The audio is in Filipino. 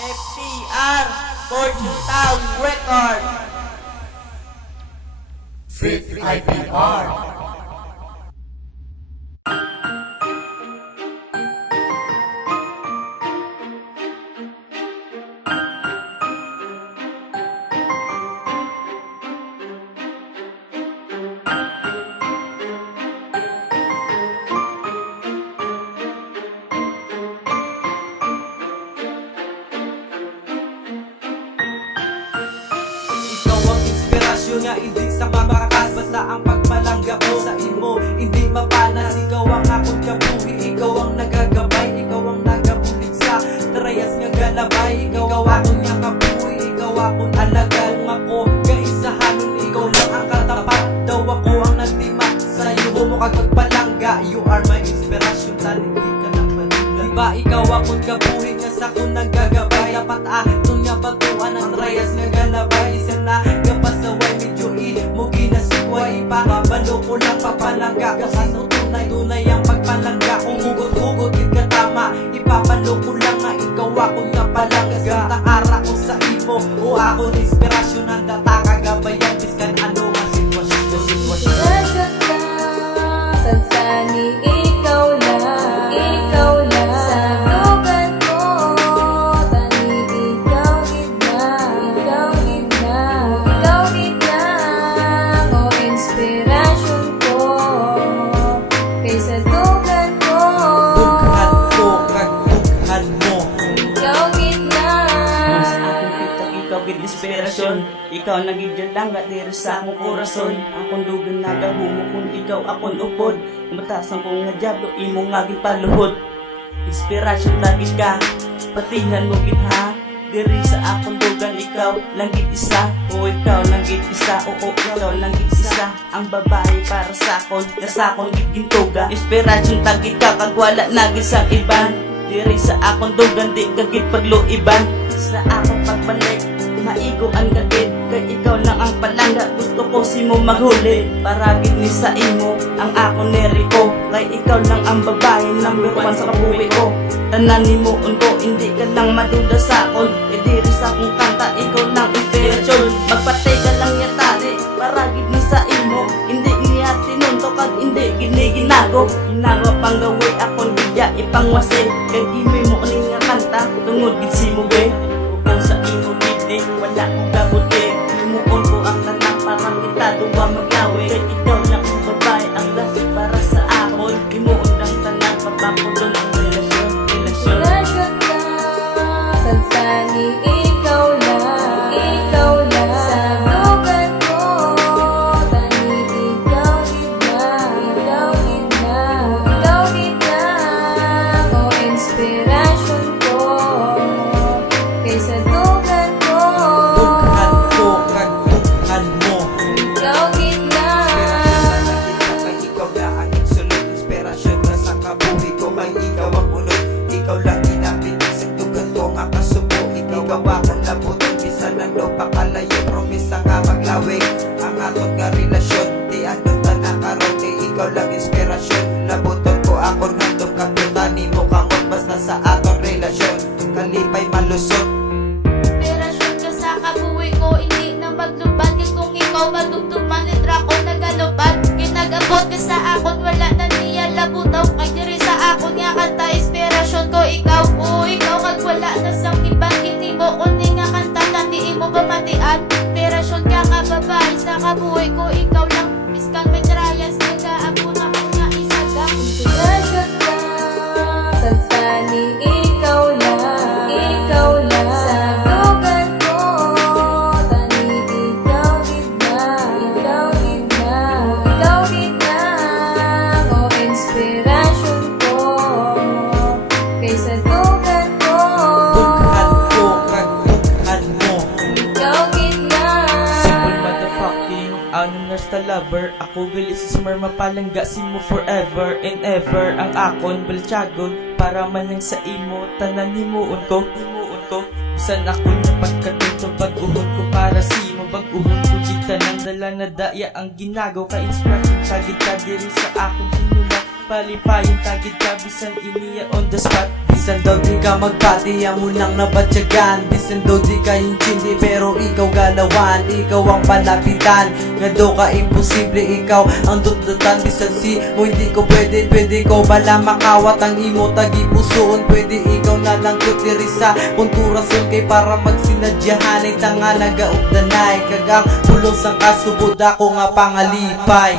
FCR Georgetown Record. Fifth IPR. Nga hindi sa mamakas Basta ang pagpalanggap palangga Sa takara ko sa imo O ako inspirasyon Ang data kagabayan Biskan ano nga sitwasyon Sitwasyon Sagot lang, sansani, ikaw lang, ikaw lang. Sagugan ko, tani, ikaw gitna, ikaw gitna, inspirasyon ko, kaysa dugan inspirasyon. Ikaw naging dyan lang at diri sa akong korason Akong dugan na gahumo kung ikaw akong upod Umatasan ko nga diablo, imo nga paluhod Inspirasyon lagi ka, patihan mo gid ha? Diri sa akong dugan, ikaw lang isa. O ikaw lang gid isa, oo ikaw lang isa. Ang babae para sa akon, nga sa akong gid gintuga. Inspirasyon tagi ka, kag wala na sa iban. Diri sa akong dugan, di kagit pagluiban. Sa akong pagbalik, maigo ang gagit Kay ikaw lang ang palangga, gusto ko si mo maghuli Paragid ni sa imo, ang akong neriko Kay ikaw lang ang babae, number one sa kabuhi ko. Tanan ni mo ko, hindi ka lang maduda sa akon E diri sa akong kanta, ikaw lang inspirasyon Magpatay ka lang yatari, paragid ni sa imo Hindi niya tinunto kag hindi giniginago. Ginawa pang gawin akong bigya ipangwasi. Kay gimi mo uning nga kanta Tungod gid si mo kita duwa maglawi Kay Promisa nga maglawig Ang aton nga relasyon Di ano ta nakaroon Di ikaw lang inspirasyon. Labuton ko akong handong kapitani mo kangon Basta sa aton relasyon. Kalipay malusot. Inspirasyon ka sa kabuhi ko Hindi na maglubad kung ikaw matugtuman Nitra ko nagalupad. Ginagabot ka sa akon Wala na lover. Ako will isismer mapalangga si mo forever and ever. Ang akon baltsagon Para man sa imo. Tanan himuon ko Himuon ko Bisan ako na pagkatuto Pag-uhon ko para si mo. Pag-uhon ko kita ng dala na daya Ang ginagaw. Ka inspiration Tagit ka diri sa akong sinula Palipayon tagit ka Bisan iniya on the spot Bisan daw di ka magpati Ang munang nabatyagan. Bisan daw di ka yung chindi Pero ikaw galawan. Ikaw ang palapitan Nga daw ka imposible. Ikaw ang dudutan Bisan si mo hindi ko pwede Pwede ko bala makawat Ang imo tagi pusoon Pwede ikaw na lang diri sa Punturason kay para magsinadyahan. Ay tanga nagaugdanay Kagang pulos ang kasubod Ako nga pangalipay